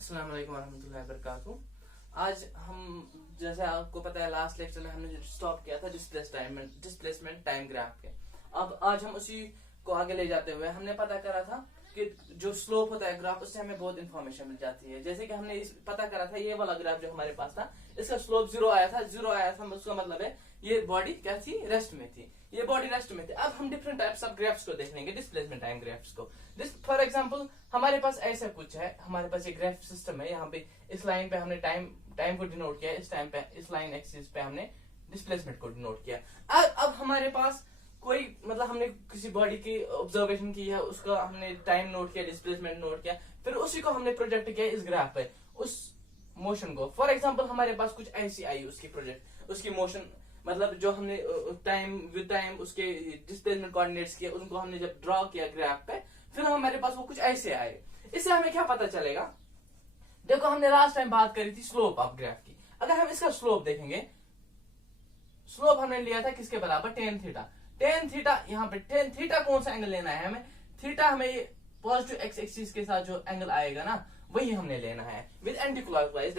अस्सलाम वालेकुम रहमतुल्लाहि वबरकातुहू। आज हम जैसे आपको पता है लास्ट लेक्चर में हमने स्टॉप किया था डिस्प्लेसमेंट टाइम ग्राफ के। अब आज हम उसी को आगे ले जाते हुए हमने पता करा था कि जो स्लोप होता है ग्राफ उससे हमें बहुत इंफॉर्मेशन मिल जाती है। जैसे कि हमने पता करा था ये वाला ग्राफ जो हमारे पास था इसका स्लोप जीरो आया था उसका मतलब है ये बॉडी क्या थी, रेस्ट में थी। ये बॉडी रेस्ट में थी। अब हम डिफरेंट टाइप्स ऑफ ग्राफ्स को देख लेंगे, डिस्प्लेसमेंट टाइम ग्राफ्स को। फॉर एग्जांपल हमारे पास ऐसा कुछ है, हमारे पास एक ग्राफ सिस्टम है। यहाँ पे इस लाइन पे हमने टाइम को डिनोट किया, इस टाइम पे इस लाइन एक्सिस पे हमने डिस्प्लेसमेंट को डिनोट किया। अब हमारे पास कोई मतलब हमने किसी बॉडी की ऑब्जर्वेशन की है, उसका हमने टाइम नोट किया, डिस्प्लेसमेंट नोट किया, फिर उसी को हमने प्रोजेक्ट किया इस ग्राफ पे, उस मोशन को। फॉर एग्जांपल हमारे पास कुछ ऐसी आई उसकी मोशन, मतलब जो हमने टाइम उसके डिस्प्लेसमेंट कोऑर्डिनेट्स किए, उनको हमने जब ड्रॉ किया ग्राफ पे, फिर हमारे पास वो कुछ ऐसे आए। इससे हमें क्या पता चलेगा? देखो हमने लास्ट टाइम बात करी थी स्लोप ऑफ ग्राफ की। अगर हम इसका स्लोप देखेंगे, स्लोप हमने लिया था किसके बराबर, टेन थीटा। यहाँ पे टेन थीटा कौन सा एंगल लेना है हमें? थीटा हमें पॉजिटिव एक्स एक्सिस के साथ जो एंगल आएगा ना वही हमने लेना है, विद एंटी क्लॉकवाइज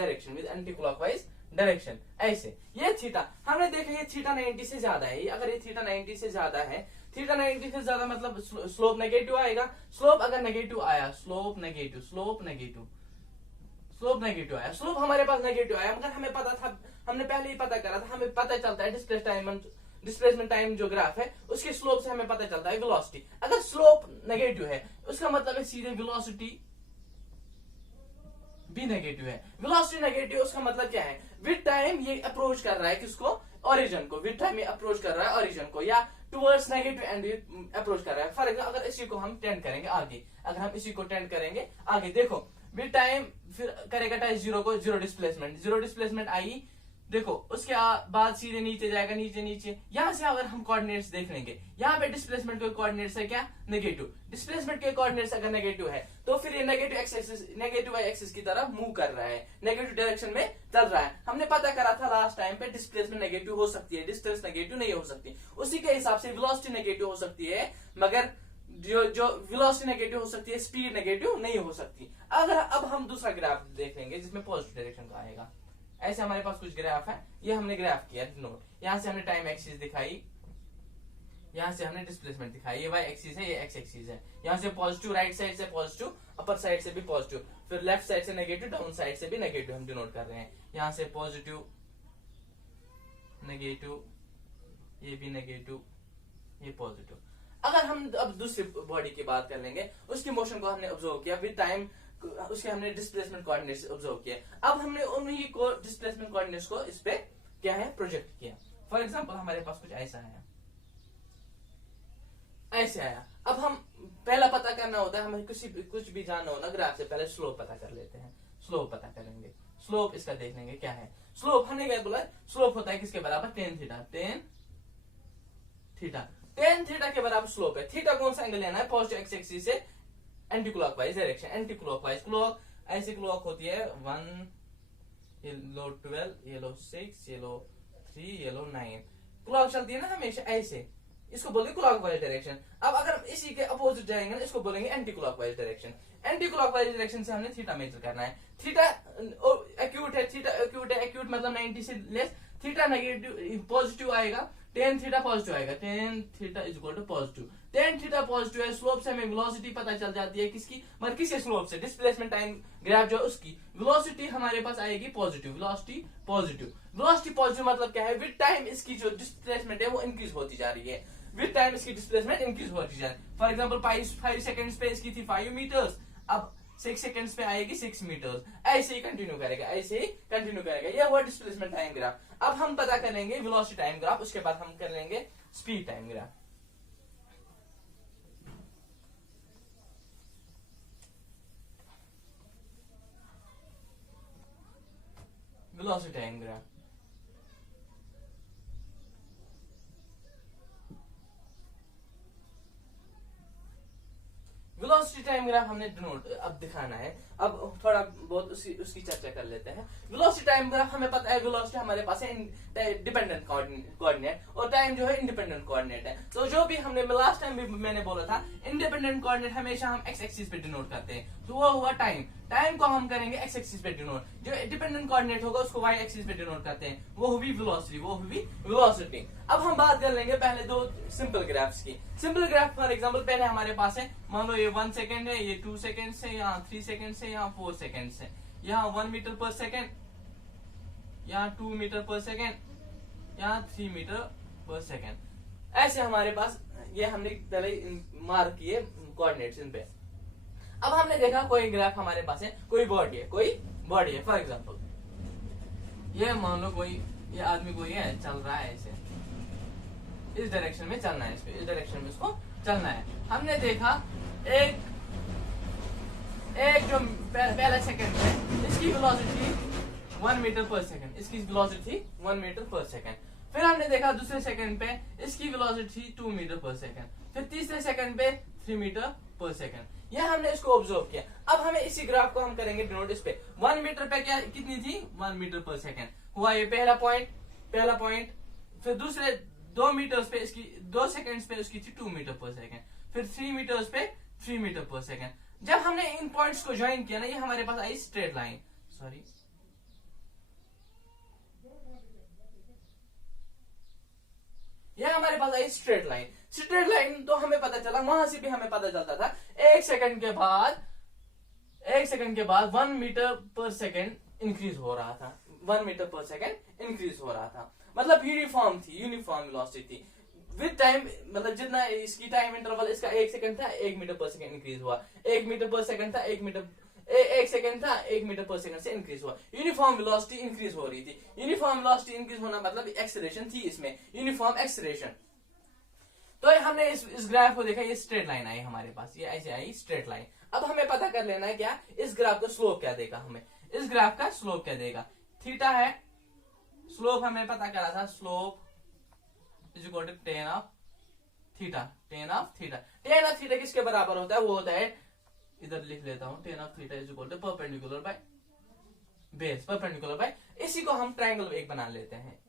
डायरेक्शन। ऐसे ये थीटा हमने देखा, ये थीटा 90 से ज्यादा है। अगर ये थीटा 90 से ज्यादा है, थीटा 90 से ज्यादा मतलब स्लोप नेगेटिव आएगा। स्लोप अगर नेगेटिव आया, स्लोप नेगेटिव आया, स्लोप हमारे पास नेगेटिव आया, मगर हमें पता था, हमने पहले ही पता करा था, हमें पता चलता है डिस्प्लेसमेंट टाइम जो ग्राफ है उसके स्लोप से हमें पता चलता है वेलोसिटी। अगर स्लोप नेगेटिव है उसका मतलब है सीधे वेलोसिटी भी नेगेटिव है। वेलोसिटी नेगेटिव उसका मतलब क्या है? विद टाइम ये अप्रोच कर रहा है किसको? ओरिजिन को। विद टाइम ये अप्रोच कर रहा है ओरिजिन को, या टुवर्ड्स नेगेटिव एंड अप्रोच कर रहा है। फॉर एग्जाम्पल अगर इसी को हम टेंड करेंगे आगे, देखो विद टाइम फिर करेगा टाइम जीरो को, जीरो डिस्प्लेसमेंट आई। देखो उसके बाद सीधे नीचे जाएगा, नीचे। यहाँ से अगर हम कोऑर्डिनेट्स देख लेंगे, यहाँ पे डिस्प्लेसमेंट के कोऑर्डिनेट्स है क्या? नेगेटिव। डिस्प्लेसमेंट के कोऑर्डिनेट्स अगर नेगेटिव है तो फिर ये नेगेटिव एक्सिस की तरफ मूव कर रहा है, नेगेटिव डायरेक्शन में चल रहा है। हमने पता करा था लास्ट टाइम पे डिस्प्लेसमेंट नेगेटिव हो सकती है, डिस्टेंस नेगेटिव नहीं हो सकती। उसी के हिसाब से वेलोसिटी नेगेटिव हो सकती है, मगर जो वेलोसिटी नेगेटिव हो सकती है, स्पीड नेगेटिव नहीं हो सकती। अगर अब हम दूसरा ग्राफ देख लेंगे जिसमें पॉजिटिव डायरेक्शन का आएगा। ऐसे हमारे पास कुछ ग्राफ है, ये हमने ग्राफ किया नोट। यहाँ से हमने टाइम एक्सिस दिखाई, यहाँ से हमने डिस्प्लेसमेंट दिखाई। ये वाई एक्सिस है, ये एक्स एक्सिस है। यहाँ से पॉजिटिव, राइट साइड से पॉजिटिव, अपर साइड से भी पॉजिटिव, फिर लेफ्ट साइड से नेगेटिव, डाउन साइड से भी नेगेटिव हम डिनोट कर रहे हैं। यहाँ से पॉजिटिव, नेगेटिव, ये भी नेगेटिव, ये पॉजिटिव। अगर हम अब दूसरी बॉडी की बात कर लेंगे, उसकी मोशन को हमने ऑब्जर्व किया विद टाइम, उसके हमने डिस्प्लेसमेंट कोऑर्डिनेट्स ऑब्जर्व किए। अब हमने उन्हीं को डिस्प्लेसमेंट कोऑर्डिनेट्स को इस पे क्या है, प्रोजेक्ट किया। फॉर एग्जांपल हमारे पास कुछ ऐसा है, ऐसे आया। अब हम पहला पता करना होता है, हमें कुछ भी जानना हो ना ग्राफ से पहले स्लोप पता कर लेते हैं। स्लोप पता करेंगे, स्लोप इसका देख लेंगे क्या है। स्लोप हमने क्या बोला, स्लोप होता है किसके बराबर? टेन थीटा के बराबर स्लोप है। थीटा कौन सा एंगल लेना है? पॉजिटिव एक्स एक्सिस से anti clockwise direction, anti clockwise. ऐसी क्लॉक होती है 1, ये लो 12, ये लो 6, ये लो 3, ये लो 9। क्लॉक चलती है ना हमेशा ऐसे, इसको बोलेंगे क्लॉकवाइज डायरेक्शन। अब अगर हम इसी के अपोजिट जाएंगे ना, इसको बोलेंगे anti clockwise direction. Anti clockwise direction से हमने थीटा मेजर करना है। थीटा एक्यूट मतलब 90 से लेस। थीटा नेगेटिव पॉजिटिव आएगा, टेन थीटा पॉजिटिव आएगा, tan theta is equal to positive. Tan theta positive है। स्लोप से हमें वेलोसिटी पता चल जाती है किसकी, मतलब किसके स्लोप से? डिस्प्लेसमेंट टाइम ग्राफ जो उसकी वेलोसिटी हमारे पास आएगी पॉजिटिव। वेलोसिटी पॉजिटिव मतलब क्या है? विद टाइम इसकी जो डिस्प्लेसमेंट है वो इंक्रीज होती जा रही है, विद टाइम इसकी डिस्प्लेसमेंट इंक्रीज होती जा रही है। फॉर एग्जाम्पल 5 सेकंड्स पे इसकी थी 5 मीटर्स, अब 6 सेकंड्स पे आएगी 6 मीटर्स। ऐसे ही कंटिन्यू करेगा। यह हुआ डिस्प्लेसमेंट टाइम ग्राफ। अब हम पता करेंगे वेलोसिटी टाइम ग्राफ, उसके बाद हम कर लेंगे speed time graph. Velocity time graph, velocity time graph हमने डिनोट अब दिखाना है। अब थोड़ा बहुत उसकी चर्चा कर लेते हैं। वेलोसिटी टाइम ग्राफ हमें पता है, वेलोसिटी हमारे पास है डिपेंडेंट कोऑर्डिनेट और टाइम जो है इंडिपेंडेंट कोऑर्डिनेट है। तो जो भी हमने लास्ट टाइम भी मैंने बोला था, इंडिपेंडेंट कोऑर्डिनेट हमेशा हम एक्स एक्सिस पे डिनोट करते हैं, तो वो हुआ टाइम। टाइम को हम करेंगे एक्स एक्सिस पे डिनोट, जो डिपेंडेंट कोऑर्डिनेट होगा उसको वाई एक्सिस पे डिनोट करते हैं, वो हुई वेलोसिटी। अब हम बात कर लेंगे पहले दो सिंपल ग्राफ्स की। सिंपल ग्राफ फॉर एग्जांपल पहले हमारे पास है, मान लो ये 1 सेकंड है, ये 2 सेकंड है, यहाँ 3 सेकंड है, यहाँ 4 सेकंड है, यहाँ 1 मीटर पर सेकंड, यहाँ 2 मीटर पर सेकंड, यहाँ 3 मीटर पर सेकंड। ऐसे हमारे पास ये हमने पहले मार्क किए कोऑर्डिनेट्स इन पे। अब हमने देखा कोई ग्राफ हमारे पास है, कोई बॉडी है फॉर एग्जांपल ये मान लो कोई ये आदमी कोई है, चल रहा है ऐसे, इस डायरेक्शन में चलना है, इसको इस डायरेक्शन में इसको चलना है। हमने देखा एक जो पहला सेकंड है इसकी वेलोसिटी 1 मीटर पर सेकंड, इसकी वेलोसिटी 1 मीटर पर सेकंड। फिर हमने देखा दूसरे सेकंड पे इसकी वेलोसिटी 2 मीटर पर सेकंड, फिर तीसरे सेकंड पे 3 मीटर पर सेकंड। यह हमने इसको ऑब्जर्व किया। अब हमें इसी ग्राफ को हम करेंगे डिनोट इस पे। 1 मीटर पे क्या कितनी थी, 1 मीटर पर सेकंड हुआ ये पहला पॉइंट। फिर दूसरे 2 मीटर्स पे इसकी 2 सेकंड्स पे उसकी थी 2 मीटर पर सेकंड, फिर 3 मीटर्स पे 3 मीटर पर सेकंड। जब हमने इन पॉइंट्स को ज्वाइन किया ना, ये हमारे पास आई स्ट्रेट लाइन, सॉरी यह हमारे पास आई स्ट्रेट लाइन। तो हमें पता चला, वहां से भी हमें पता चलता था एक सेकंड के बाद 1 मीटर पर सेकंड इंक्रीज हो रहा था, 1 मीटर पर सेकंड इंक्रीज हो रहा था। मतलब यूनिफॉर्म वेलोसिटी थी विद टाइम। मतलब जितना इसकी टाइम इंटरवल इसका 1 सेकंड था, 1 मीटर पर सेकंड इंक्रीज हुआ, 1 मीटर पर सेकंड था, 1 सेकंड था, 1 मीटर पर सेकंड से इंक्रीज हुआ। यूनिफॉर्म वेलोसिटी इंक्रीज हो रही थी। यूनिफॉर्म वेलोसिटी इंक्रीज होना मतलब एक्सेलरेशन थी इसमें, यूनिफॉर्म एक्सेलरेशन। तो हमने इस ग्राफ को देखा, ये स्ट्रेट लाइन आई हमारे पास, ये ऐसे आई स्ट्रेट लाइन। अब हमें पता कर लेना है क्या इस ग्राफ का स्लोप क्या देगा, हमें इस ग्राफ का स्लोप क्या देगा। थीटा है, स्लोप हमें पता करा था, slope is equal to tan of theta किसके बराबर होता है, वो होता है, इधर लिख लेता हूं, tan of theta is equal to perpendicular by base, perpendicular by, इसी को हम ट्राइंगल एक बना लेते हैं,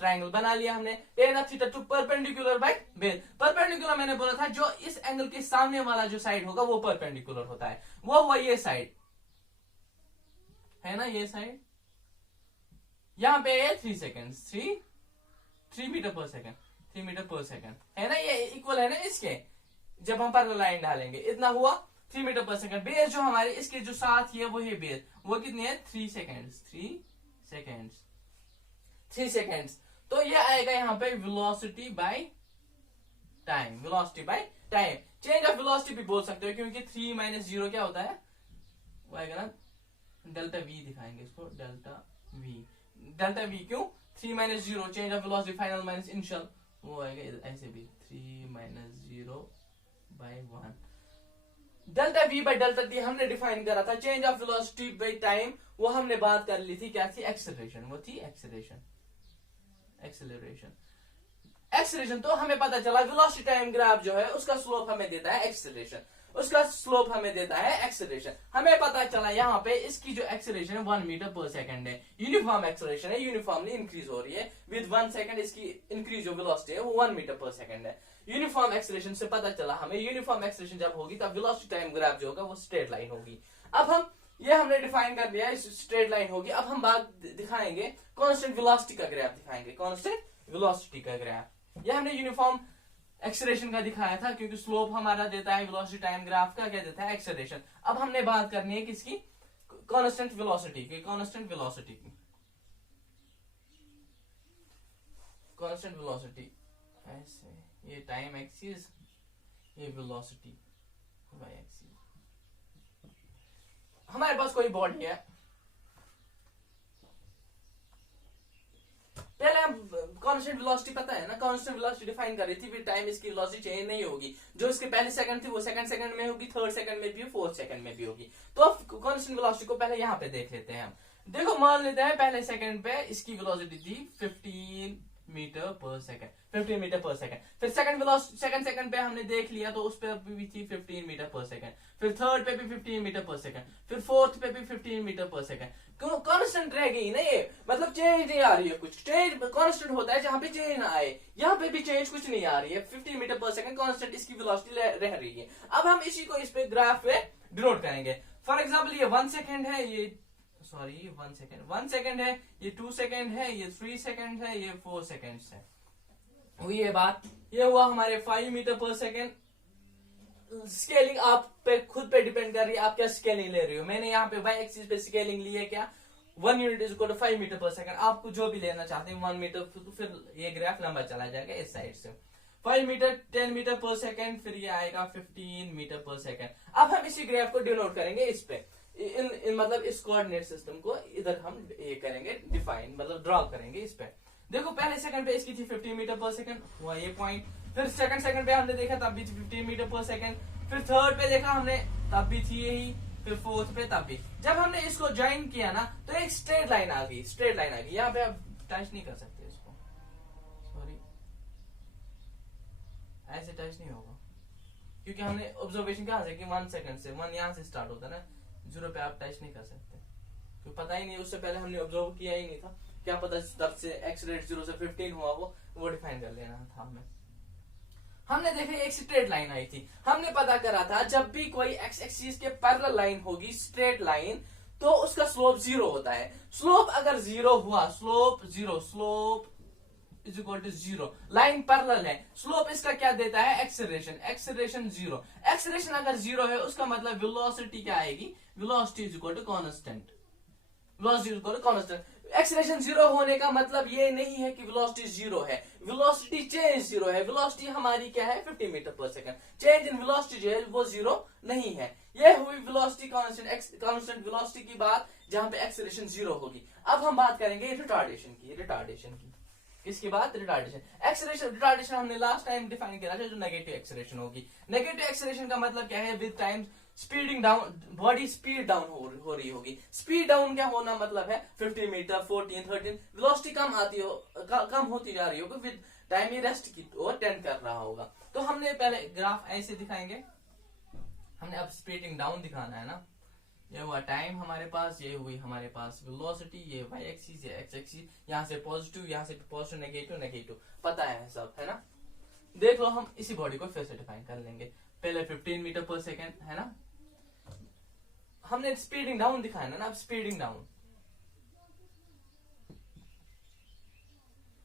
ट्राइंगल बना लिया हमने। Ten of theta two perpendicular by base. Perpendicular मैंने बोला था जो इस एंगल के सामने वाला जो साइड होगा वो परपेंडिकुलर होता है, वो हुआ ये साइड है ना, ये साइड। यहां पे है 3 सेकेंड, 3 मीटर पर सेकेंड, 3 मीटर पर सेकेंड है ना, ये इक्वल है ना इसके, जब हम पैरेलल लाइन डालेंगे इतना हुआ 3 मीटर पर सेकेंड। बेस जो हमारे इसके जो साथ है वो है बेस, वो कितनी है 3 सेकेंड्स। तो ये आएगा यहाँ पे velocity by time, change of velocity भी बोल सकते हो, क्योंकि 3 माइनस 0 क्या होता है, वो आएगा ना डेल्टा वी, दिखाएंगे इसको डेल्टा वी क्यों, 3 minus 0 change of velocity final minus initial, वो आएगा ऐसे भी 3 minus 0 by 1। Delta V by delta T हमने डिफाइन करा था। Change of velocity by time वो हमने बात कर ली थी, क्या थी, एक्सेलरेशन, वो थी एक्सेलरेशन। तो हमें पता चला वेलोसिटी टाइम ग्राफ जो है उसका स्लोप हमें देता है एक्सेलरेशन, उसका स्लोप हमें देता है एक्सेलरेशन। हमें पता चला यहाँ पे इसकी जो एक्सेलरेशन है 1 मीटर पर सेकंड है, यूनिफॉर्म एक्सेलरेशन है, यूनिफॉर्मली इंक्रीज हो रही है विद 1 सेकंड। इसकी इंक्रीज जो वेलोसिटी है वो 1 मीटर पर सेकंड है। यूनिफॉर्म एक्सेलरेशन से पता चला हमें, यूनिफॉर्म एक्सेलरेशन जब होगी तब वेलोसिटी टाइम ग्राफ जो होगा वो स्ट्रेट लाइन होगी। अब हम ये हमने डिफाइन कर दिया, स्ट्रेट लाइन होगी। अब हम बात दिखाएंगे कांस्टेंट वेलोसिटी का ग्राफ दिखाएंगे, कांस्टेंट वेलोसिटी का ग्राफ। ये हमने यूनिफॉर्म एक्सेलरेशन का दिखाया था, क्योंकि स्लोप हमारा देता है वेलोसिटी टाइम ग्राफ का क्या देता है, एक्सेलरेशन। अब हमने बात करनी है किसकी, कांस्टेंट वेलोसिटी की। कांस्टेंट वेलोसिटी ऐसे, ये टाइम एक्सिस, ये वेलोसिटी वाई एक्सिस। हमारे पास कोई बॉडी है, पहले हम कांस्टेंट वेलोसिटी पता है ना, कांस्टेंट वेलोसिटी डिफाइन कर रही थी, फिर टाइम इसकी वेलोसिटी चेंज नहीं होगी, जो इसके पहले सेकंड थी वो सेकंड में होगी, थर्ड सेकंड में भी, फोर्थ सेकंड में भी होगी। तो अब कांस्टेंट वेलोसिटी को पहले यहाँ पे देख लेते हैं हम। देखो मान लेते हैं पहले सेकंड पे इसकी वेलोसिटी थी 15 मीटर पर सेकंड। फिर सेकंड सेकंड पे हमने देख लिया तो उस पे भी थी 15 मीटर पर सेकंड, फिर थर्ड पे भी 15 मीटर पर सेकंड, फिर फोर्थ पे भी 15 मीटर पर सेकंड। क्यों कांस्टेंट रह गई ना ये, मतलब चेंज नहीं आ रही है कुछ। चेंज कांस्टेंट होता है जहां पे चेंज ना आए, यहाँ पे भी चेंज कुछ नहीं आ रही है, 15 मीटर पर सेकंड कांस्टेंट इसकी वेलोसिटी रह रही है। अब हम इसी को इस पे ग्राफ पे डिनोट करेंगे। फॉर एग्जाम्पल ये 1 सेकेंड है, ये सॉरी 1 सेकेंड है, ये 2 सेकेंड है, ये 3 सेकेंड है, ये 4 सेकेंड है। हुई ये बात, ये हुआ हमारे 5 मीटर पर सेकेंड। स्केलिंग आप पे खुद पे डिपेंड कर रही है, आप क्या स्केलिंग ले रही हो। मैंने यहाँ पे वाई एक्सिस पे स्केलिंग ली है क्या, 1 unit is equal to 5 metre पर सेकेंड। आपको जो भी लेना चाहते हैं 1 मीटर, तो फिर ये ग्राफ लंबा चला जाएगा इस साइड से। 5 मीटर 10 मीटर पर सेकेंड, फिर ये आएगा 15 मीटर पर सेकेंड। अब हम इसी ग्राफ को डिनोट करेंगे इस पे, इन मतलब इस कोऑर्डिनेट सिस्टम को इधर हम ये करेंगे डिफाइन, मतलब ड्रॉ करेंगे इस पे। देखो पहले सेकंड पे इसकी थी 15 मीटर पर सेकंड, हुआ ये पॉइंट। फिर सेकंड पे हमने देखा तब भी थी 15 मीटर पर सेकंड। फिर थर्ड पे देखा हमने तब भी थी यही। फिर फोर्थ पे तब भी। जब हमने इसको ज्वाइन किया ना तो एक स्ट्रेट लाइन आ गई, स्ट्रेट लाइन आ गई। यहाँ पे आप टच नहीं कर सकते इसको, सॉरी ऐसे टच नहीं होगा, क्योंकि हमने ऑब्जर्वेशन कहा से कि 1 सेकंड से 1 यहाँ से स्टार्ट होता है ना, 0 पे आप टच नहीं कर सकते, तो पता ही नहीं, उससे पहले हमने ऑब्जर्व किया ही नहीं था। क्या पता तब से एक्स रेट 0 से 15 हुआ वो डिफाइन कर लेना था हमें। हमने देखा एक स्ट्रेट लाइन आई थी, हमने पता करा था जब भी कोई एक्स एक्सिस के पैरेलल लाइन होगी स्ट्रेट लाइन, तो उसका स्लोप 0 होता है। स्लोप अगर 0 हुआ, slope 0, slope is equal to 0, line parallel है, स्लोप इसका क्या देता है, एक्सेलरेशन, एक्सेलरेशन 0। एक्सेलरेशन अगर 0 है उसका मतलब वेलोसिटी क्या आएगी, velocity is equal to constant, velocity is equal to constant. Acceleration 0 होने का मतलब ये नहीं है कि वेलोसिटी 0 है, वेलोसिटी चेंज 0 है। वेलोसिटी हमारी क्या है 50 मीटर पर सेकंड, चेंज इन वेलोसिटी जो है वो 0 नहीं है। ये हुई वेलोसिटी कांस्टेंट, कांस्टेंट वेलोसिटी की बात, जहां पे एक्सेलरेशन 0 होगी। अब हम बात करेंगे रिटार्डेशन की, रिटार्डेशन की। किसकी बात, रिटार्डेशन। एक्सेलरेशन, रिटार्डेशन हमने लास्ट टाइम डिफाइन किया था, जो नेगेटिव एक्सेलरेशन होगी। नेगेटिव एक्सेलरेशन का मतलब क्या है, with time speeding down, body speed down हो रही होगी। स्पीड डाउन क्या होना मतलब है 50 मीटर 14 13, वेलोसिटी कम आती हो, कम होती जा रही होगी, विद टाइम ये रेस्ट की ओर टेंड कर रहा होगा। तो हमने पहले ग्राफ ऐसे दिखाएंगे, हमने अब स्पीडिंग डाउन दिखाना है ना। ये हुआ टाइम हमारे पास, ये हुई हमारे पास वेलोसिटी, ये वाई एक्सिस, ये एक्स एक्सिस, यहाँ से पॉजिटिव, यहाँ से पॉजिटिव, नेगेटिव, नेगेटिव, पता है सब, है ना। देख लो हम इसी बॉडी को फिर से डिफाइन कर लेंगे। पहले 15 मीटर पर सेकेंड है ना, हमने स्पीडिंग डाउन दिखाया ना, अब स्पीडिंग डाउन,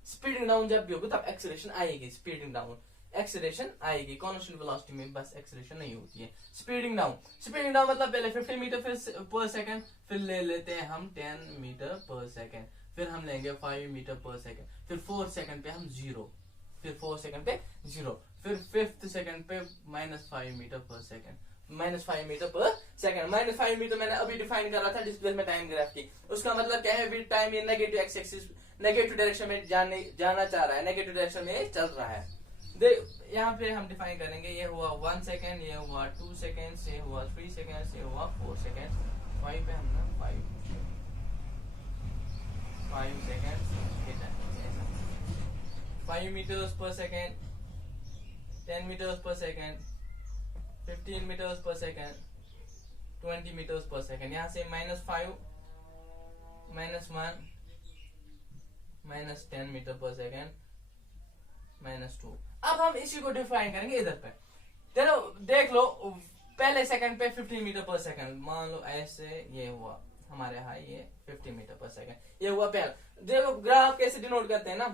स्पीडिंग डाउन जब भी होगी तब एक्सेलरेशन आएगी, स्पीडिंग डाउन एक्सेलरेशन आएगी, कांस्टेंट वेलोसिटी में बस एक्सेलरेशन नहीं होती है। स्पीडिंग डाउन, स्पीडिंग डाउन मतलब पहले 50 मीटर पर सेकेंड, फिर ले लेते हैं हम 10 मीटर पर सेकेंड, फिर हम लेंगे 5 मीटर पर सेकेंड, फिर 4 सेकेंड पे हम 0, फिर 4 सेकेंड पे 0, फिर 5th सेकेंड पे -5 मीटर पर सेकेंड, -5 मीटर पर सेकेंड। -5 मीटर मैंने अभी डिफाइन करा था डिस्प्लेसमेंट टाइम ग्राफ की। उसका मतलब क्या है, विद टाइम ये negative x axis, negative direction में जाना चाह रहा है, नेगेटिव डायरेक्शन में चल रहा है। यहाँ पे हम डिफाइन करेंगे, ये हुआ 1 सेकेंड, ये हुआ 2 सेकेंड, ये हुआ 3 सेकेंड, ये हुआ 4 सेकेंड, 5 पे हमने 5 सेकेंड, 5 मीटर्स पर सेकेंड, 10 मीटर्स पर सेकेंड, 15 मीटर्स पर सेकेंड, 20 मीटर्स पर सेकेंड। यहाँ से -5, -1, -10 मीटर पर सेकेंड, -2। अब हम इसी को डिफाइन करेंगे इधर पे। चलो देख लो, पहले सेकंड पे 50 मीटर पर सेकंड, मान लो ऐसे ये हुआ हमारे यहाँ, ये 50 मीटर पर सेकंड, ये हुआ पहला। देखो ग्राफ कैसे डिनोट करते हैं ना,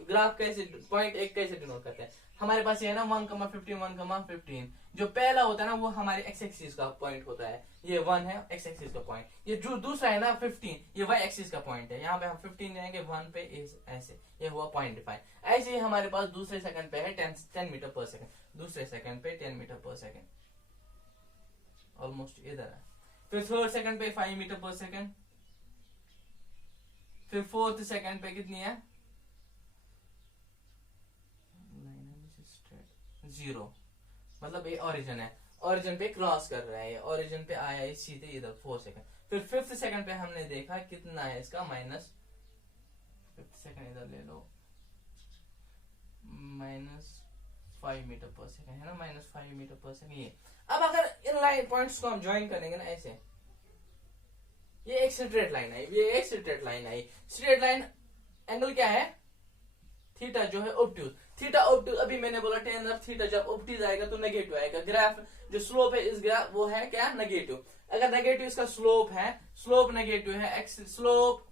ग्राफ कैसे, पॉइंट एक कैसे डिनोट करते हैं। हमारे पास ये है ना 1,15 1,15, जो पहला होता है ना वो हमारे एक्स एक्सिस का पॉइंट होता है, ये 1 है एक्स एक्सिस का पॉइंट। ये जो दूसरा है ना 15, ये वाई एक्सिस का पॉइंट है। यहाँ पे हम 15 जाएंगे 1 पे, ऐसे ये हुआ पॉइंट डिफाइन। ऐसे ही हमारे पास दूसरे सेकंड पे है 10 मीटर पर सेकंड, दूसरे सेकंड पे 10 मीटर पर सेकंड, ऑलमोस्ट इधर है। फिर थर्ड सेकंड पे 5 मीटर पर सेकंड, फिर फोर्थ सेकंड पे कितनी है 0, मतलब ये ओरिजिन है, ओरिजिन पे क्रॉस कर रहा है, ओरिजिन पे आया है सीधे इधर 4 सेकंड। फिर 5th सेकंड पे हमने देखा कितना है इसका, -5th सेकंड इधर ले लो, -5 मीटर पर सेकंड है ना, -5 मीटर पर सेकंड ये। अब अगर इन लाइन पॉइंट्स को हम ज्वाइन करेंगे ना ऐसे, ये एक स्ट्रेट लाइन आई, ये एक स्ट्रेट लाइन आई। स्ट्रेट लाइन एंगल क्या है थीटा जो है ऑब्ट्यूज, थीटा ऑब्ट्यूज, अभी मैंने बोला टेन ऑफ थीटा जब ऑब्ट्यूज आएगा तो नेगेटिव आएगा। ग्राफ जो स्लोप है इस ग्राफ वो है क्या, नेगेटिव। अगर नेगेटिव इसका स्लोप है, स्लोप नेगेटिव है, X slope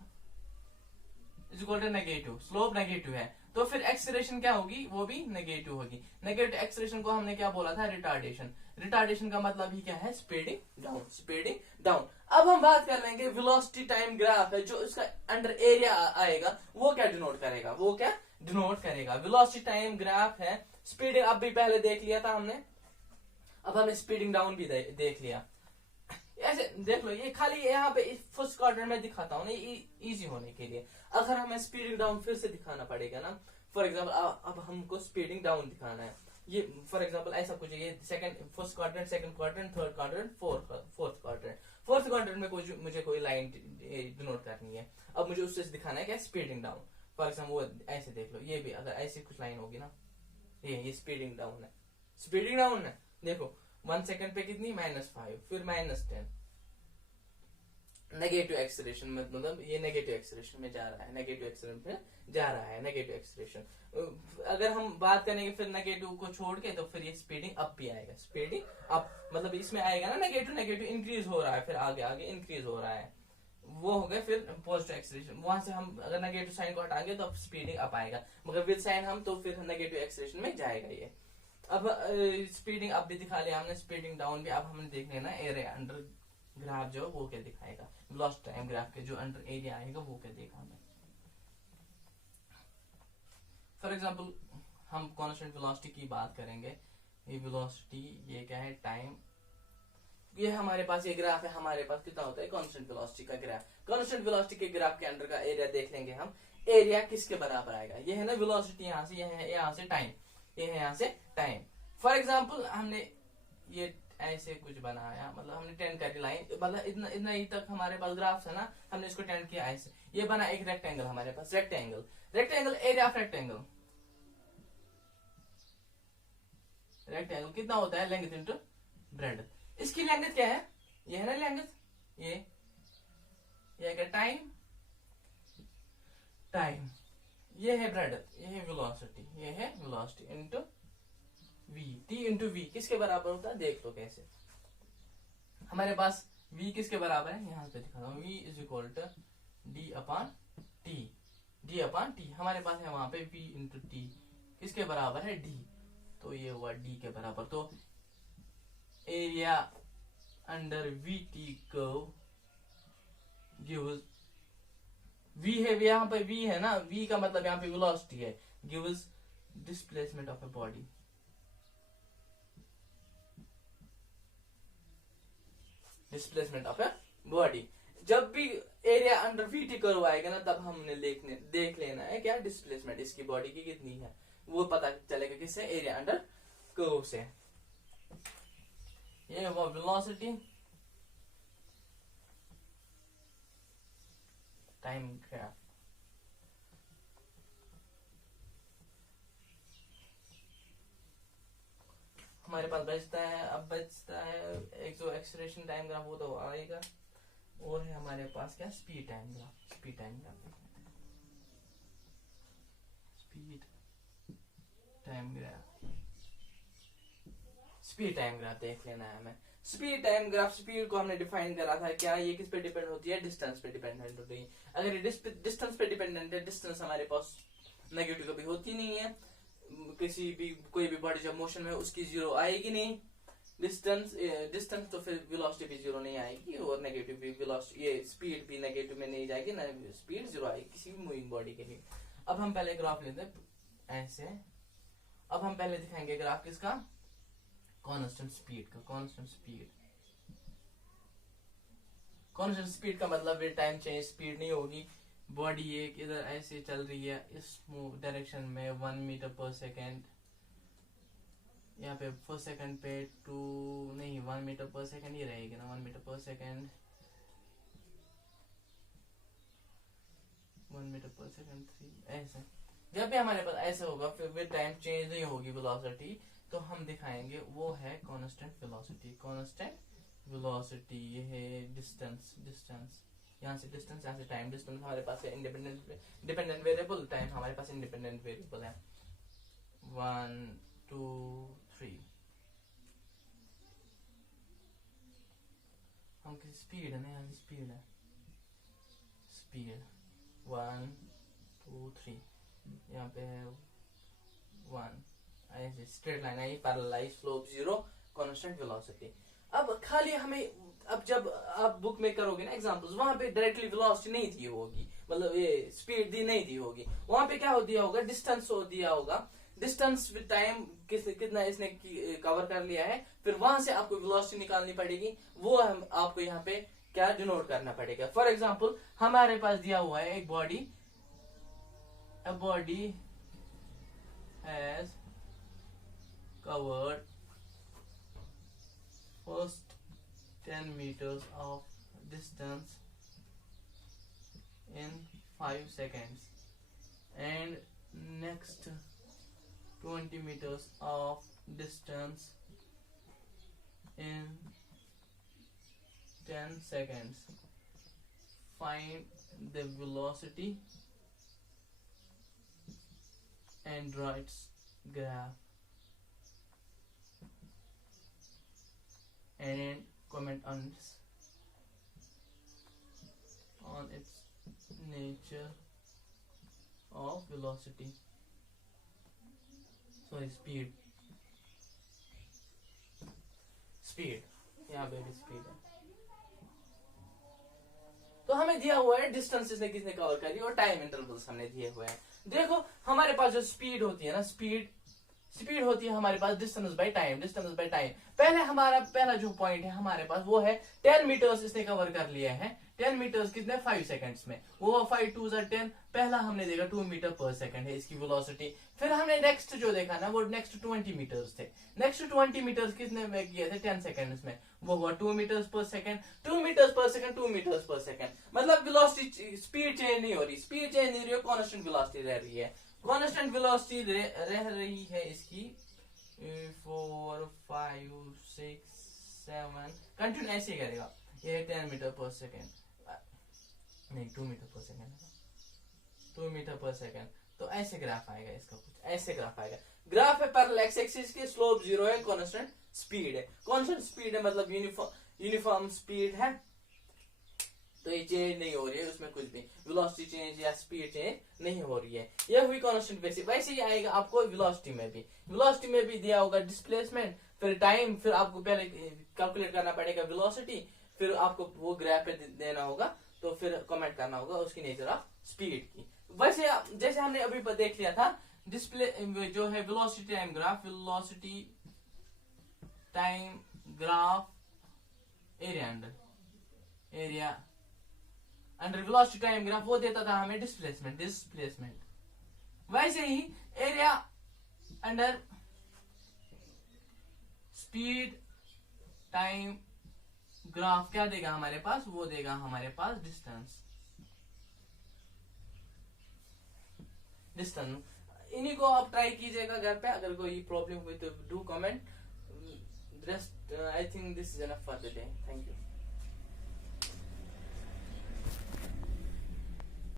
is equal to negative, slope negative है तो फिर एक्सेलरेशन क्या होगी, वो भी नेगेटिव होगी। नेगेटिव एक्सेलरेशन को हमने क्या बोला था, रिटार्डेशन। रिटार्डेशन का मतलब ही क्या है, स्पीडिंग डाउन, स्पीडिंग डाउन। अब हम बात कर लेंगे वेलोसिटी टाइम ग्राफ है, जो इसका अंडर एरिया आएगा वो क्या डिनोट करेगा, वो क्या डिनोट करेगा, वेलोसिटी टाइम ग्राफ है। स्पीडिंग अब भी पहले देख लिया था हमने, अब हमने स्पीडिंग डाउन भी देख लिया। ऐसे देख लो, ये खाली यहाँ पे फर्स्ट क्वाड्रेंट में दिखाता हूँ ना, इजी होने के लिए। अगर हमें स्पीडिंग डाउन फिर से दिखाना पड़ेगा ना, फॉर एग्जांपल अब हमको स्पीडिंग डाउन दिखाना है, ये फॉर एग्जांपल ऐसा कुछ है, ये second first quadrant, second quadrant, third quadrant, fourth quadrant. Fourth quadrant में मुझे कोई लाइन डिनोट करनी है, अब मुझे उससे दिखाना है क्या, स्पीडिंग डाउन। फॉर एग्जाम्पल वो ऐसे देख लो, ये भी अगर ऐसी कुछ लाइन होगी ना, ये स्पीडिंग डाउन है, स्पीडिंग डाउन है। देखो 1 सेकंड पे कितनी, -5, फिर -10। नेगेटिव एक्सेलरेशन मतलब ये नेगेटिव एक्सेलरेशन में जा रहा है, नेगेटिव एक्सेलरेशन में जा रहा है, नेगेटिव एक्सेलरेशन। अगर हम बात करेंगे फिर नेगेटिव को छोड़ के, तो फिर ये स्पीडिंग अप भी आएगा, स्पीडिंग अप मतलब इसमें आएगा ना, नेगेटिव नेगेटिव इंक्रीज हो रहा है, फिर आगे आगे इंक्रीज हो रहा है, वो हो गया फिर पॉजिटिव एक्सेलरेशन। वहां से हम अगर नेगेटिव साइन को हटाएंगे तो अब स्पीडिंग अप आएगा, मगर विद साइन हम तो फिर नेगेटिव एक्सेलरेशन में जाएगा ये। अब स्पीडिंग अप भी दिखा लिया हमने, स्पीडिंग डाउन भी। अब हमने देख लेना एरिया अंडर ग्राफ जो वो क्या दिखाएगा, वेलोसिटी टाइम ग्राफ के जो अंडर एरिया आएगा वो क्या देखा हमें। फॉर एग्जांपल हम कांस्टेंट वेलोसिटी की बात करेंगे, ये वेलोसिटी, ये क्या है, टाइम, ये हमारे पास ये ग्राफ है, हमारे पास कितना होता है कांस्टेंट वेलोसिटी का ग्राफ। कांस्टेंट वेलोसिटी के ग्राफ के अंडर का एरिया देख लेंगे हम, एरिया किसके बराबर आएगा, ये है ना वेलोसिटी, यहाँ से, ये है यहाँ से टाइम, ये है यहाँ से टाइम। फॉर एग्जाम्पल हमने ये ऐसे कुछ बनाया, मतलब हमने टेंड करी लाइन, मतलब इतना इतना ही तक हमारे पास ग्राफ है ना, हमने इसको टेंड किया ऐसे, ये बना एक रेक्टेंगल हमारे पास, rectangle, rectangle area of rectangle, rectangle कितना होता है, लेंथ इंटू ब्रेड। इसकी लेंथ क्या है, ये है ना लेंथ, ये क्या, टाइम, टाइम, ये है ब्रेड, ये है वेलोसिटी, ये है velocity into v, t into V किसके बराबर होता है, देख लो कैसे। हमारे पास v किसके बराबर है, यहां पे दिखा रहा हूं, v is equal to D upon T, D upon T. हमारे पास है वहां पे v इंटू टी किसके बराबर है, d, तो ये हुआ d के बराबर। तो area under we T curve gives, v है, यहाँ पे v है ना, v का मतलब यहाँ पे वेलोसिटी है, gives displacement of a body, displacement of a body. जब भी एरिया अंडर वीटी कर्व आएगा ना, तब हमने देख लेना है क्या, डिस्प्लेसमेंट इसकी बॉडी की कितनी है, वो पता चलेगा किससे, एरिया अंडर कर्व से। ये वो वेलोसिटी टाइम ग्राफ। हमारे पास बचता है, अब बचता है एक जो एक्सेलरेशन टाइम ग्राफ, वो तो आएगा, और है हमारे पास क्या, speed time graph. Speed time graph, speed time graph, speed time graph देख लेना है हमें। स्पीड टाइम ग्राफ, स्पीड को हमने डिफाइन करा था क्या, ये किस पे डिपेंड होती है, डिस्टेंस पे डिपेंडेंट होती है। अगर ये डिस्टेंस पे डिपेंडेंट है, डिस्टेंस हमारे पास नेगेटिव कभी होती नहीं है, किसी भी कोई भी बॉडी जब मोशन में उसकी जीरो आएगी नहीं, डिस्टेंस तो फिर वेलोसिटी भी जीरो नहीं आएगी, और नेगेटिव भी वेलोसिटी, ये स्पीड भी नेगेटिव में नहीं जाएगी ना, स्पीड जीरो आएगी किसी भी मूविंग बॉडी के लिए। अब हम पहले ग्राफ लेते हैं ऐसे, अब हम पहले दिखाएंगे ग्राफ किसका, कांस्टेंट स्पीड का। कांस्टेंट स्पीड, कांस्टेंट स्पीड का मतलब टाइम चेंज स्पीड नहीं होगी, बॉडी एक इधर ऐसे चल रही है इस डायरेक्शन में 1 मीटर पर सेकेंड, यहाँ पे फर्स्ट सेकंड पे 2 नहीं 1 मीटर पर सेकेंड ही रहेगी ना, 1 मीटर पर सेकेंड, 1 मीटर पर सेकेंड 3, ऐसे। जब भी हमारे पास ऐसे होगा फिर भी टाइम चेंज नहीं होगी वेलोसिटी, तो हम दिखाएंगे वो है कांस्टेंट वेलोसिटी। कांस्टेंट वेलोसिटी, ये है डिस्टेंस, डिस्टेंस यहाँ से डिस्टेंस, यहाँ से टाइम। डिस्टेंस हमारे पास है डिपेंडेंट वेरिएबल, टाइम हमारे पास इंडिपेंडेंट वेरिएबल है। 1 2 3 हम की स्पीड है ना, यहाँ की स्पीड है, स्पीड 1 2 3 यहाँ पे है 1, ऐसे स्ट्रेट लाइन आई, पैरेललाइज, स्लोप 0, कांस्टेंट वेलोसिटी। अब खाली हमें, अब जब आप बुक में करोगे ना एग्जांपल्स, वहां पे डायरेक्टली वेलोसिटी नहीं दी होगी, मतलब ये स्पीड दी नहीं दी होगी, वहां पे क्या हो दिया होगा, डिस्टेंस हो दिया होगा, डिस्टेंस विद टाइम कितना इसने कवर कर लिया है, फिर वहां से आपको वेलोसिटी निकालनी पड़ेगी, वो हम आपको यहाँ पे क्या डिनोट करना पड़ेगा। फॉर एग्जाम्पल हमारे पास दिया हुआ है एक body, a body has covered first 10 meters of distance in 5 seconds and next 20 meters of distance in 10 seconds. Find the velocity and draw its graph and comment on its nature of velocity, sorry speed, यहाँ पे भी speed है। तो हमें दिया हुआ है distance इसने किसने कवर करी और टाइम इंटरवल्स हमने दिए हुए हैं। देखो हमारे पास जो स्पीड होती है ना, स्पीड होती है हमारे पास डिस्टेंस बाय टाइम, पहले हमारा पहला जो पॉइंट है हमारे पास वो है 10 मीटर्स इसने कवर कर लिया है। 10 मीटर्स कितने, 5 सेकंड्स में, वो 5 2 10, पहला हमने देखा 2 मीटर पर सेकंड है इसकी वेलोसिटी। फिर हमने नेक्स्ट जो देखा ना, वो नेक्स्ट 20 मीटर्स थे, नेक्स्ट 20 मीटर्स कितने में किए थे, 10 सेकंड्स में, वो हुआ 2 मीटर्स पर सेकंड, 2 मीटर्स पर सेकंड, 2 मीटर्स पर सेकंड, मतलब वेलोसिटी स्पीड चेंज नहीं हो रही, स्पीड चेंज नहीं हो रही, कांस्टेंट वेलोसिटी रह रही है, कांस्टेंट वेलोसिटी रह रही है इसकी 4 5 6 7, कंटिन्यू ऐसे करेगा, ये 10 मीटर पर सेकंड, नहीं 2 मीटर पर सेकंड, 2 मीटर पर सेकंड। तो ऐसे ग्राफ आएगा इसका, कुछ ऐसे ग्राफ आएगा। ग्राफ है पैरेलल एक्स एक्सिस के, स्लोप 0 है, कांस्टेंट स्पीड है, कांस्टेंट स्पीड है मतलब यूनिफॉर्म स्पीड है, तो ये चेंज नहीं हो रही है उसमें, कुछ भी वेलोसिटी चेंज या स्पीड चेंज नहीं हो रही है, ये हुई कांस्टेंट बेसिस। वैसे ही आएगा आपको वेलोसिटी में भी दिया होगा डिस्प्लेसमेंट, फिर टाइम, फिर आपको पहले कैलकुलेट करना पड़ेगा वेलोसिटी, फिर आपको वो ग्राफ पे देना होगा, तो फिर कमेंट करना होगा उसकी नेचर ऑफ स्पीड की। वैसे जैसे हमने अभी देख लिया था, डिस्प्ले जो है velocity time graph, velocity time graph area under velocity time graph, वो देता था हमें डिस्प्लेसमेंट। वैसे ही area under speed time graph क्या देगा हमारे पास, वो देगा हमारे पास डिस्टेंस। इन्हीं को आप ट्राई कीजिएगा घर पे, अगर कोई प्रॉब्लम हुई तो do comment. I think this is enough for the day, thank you.